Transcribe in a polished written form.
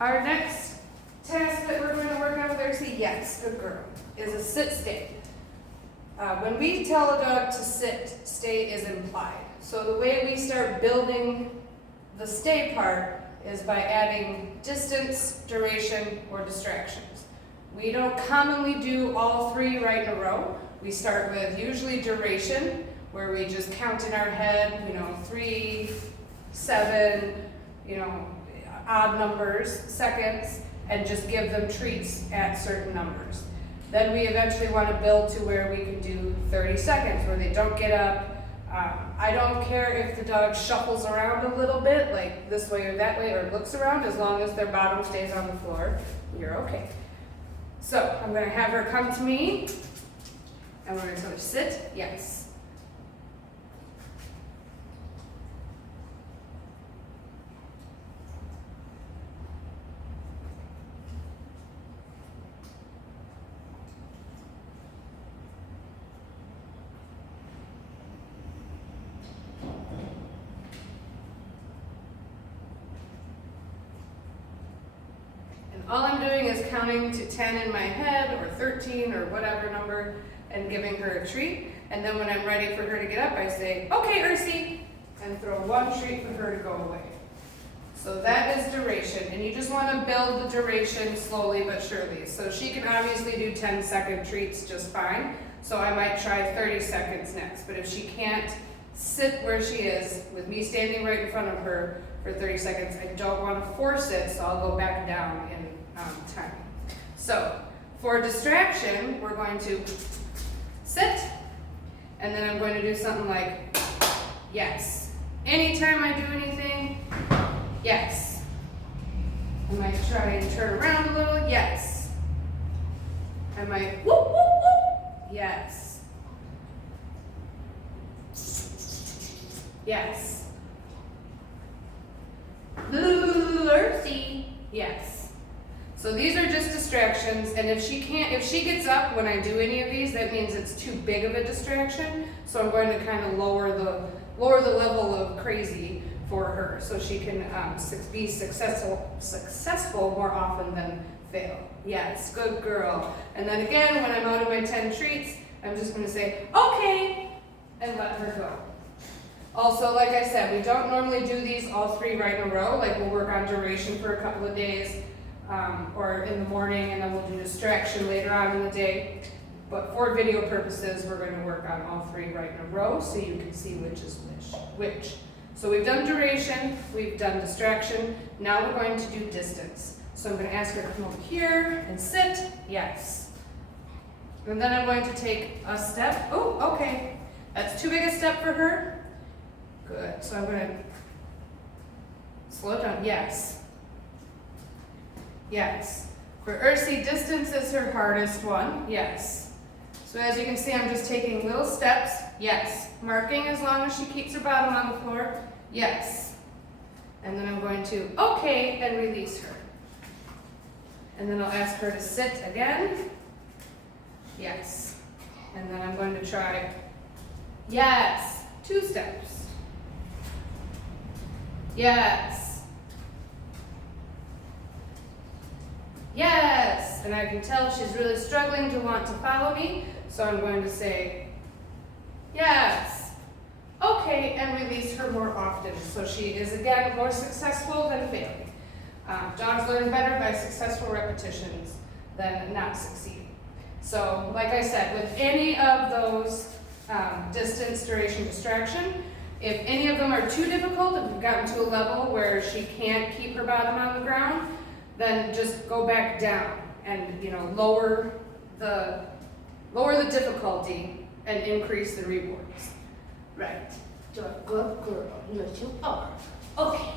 Our next task that we're going to work on with Ursula, yes, good girl, is a sit stay. When we tell a dog to sit, stay is implied. So the way we start building the stay part is by adding distance, duration, or distractions. We don't commonly do all three right in a row. We start with usually duration, where we just count in our head, 3, 7, odd numbers, seconds, and just give them treats at certain numbers. Then we eventually want to build to where we can do 30 seconds, where they don't get up. I don't care if the dog shuffles around a little bit, like this way or that way, or looks around, as long as their bottom stays on the floor, you're okay. So I'm going to have her come to me, and we're going to tell her sit, yes. All I'm doing is counting to 10 in my head, or 13, or whatever number, and giving her a treat. And then when I'm ready for her to get up, I say, okay, Ursy, and throw one treat for her to go away. So that is duration, and you just want to build the duration slowly but surely. So she can obviously do 10-second treats just fine. So I might try 30 seconds next. But if she can't sit where she is, with me standing right in front of her for 30 seconds, I don't want to force it, so I'll go back down in time. So for distraction, we're going to sit, and then I'm going to do something like yes. Anytime I do anything, yes. I might try and turn around a little, yes. I might whoop, whoop, whoop, yes. Yes. Ursy, yes. So these are just distractions, and if she gets up when I do any of these, that means it's too big of a distraction. So I'm going to kind of lower the level of crazy for her, so she can be successful more often than fail. Yes, good girl. And then again, when I'm out of my 10 treats, I'm just going to say okay and let her go. Also, like I said, we don't normally do these all three right in a row. Like, we'll work on duration for a couple of days, or in the morning, and then we'll do distraction later on in the day. But for video purposes, we're going to work on all three right in a row, so you can see which is which. So we've done duration, we've done distraction, now we're going to do distance. So I'm going to ask her to come over here and sit, yes. And then I'm going to take a step. Oh, okay, that's too big a step for her. Good, so I'm going to slow down, yes. Yes. For Ursy, distance is her hardest one, yes. So as you can see, I'm just taking little steps, yes. Marking as long as she keeps her bottom on the floor, yes. And then I'm going to okay and release her. And then I'll ask her to sit again, yes. And then I'm going to try, yes, 2 steps. Yes. Yes. And I can tell she's really struggling to want to follow me, so I'm going to say, yes. Okay, and release her more often, so she is, again, more successful than failing. Dogs learn better by successful repetitions than not succeeding. So, like I said, with any of those distance, duration, distraction, if any of them are too difficult, if we've gotten to a level where she can't keep her bottom on the ground, then just go back down and lower the difficulty and increase the rewards. Right. You're a good girl. Yes, you are. Okay.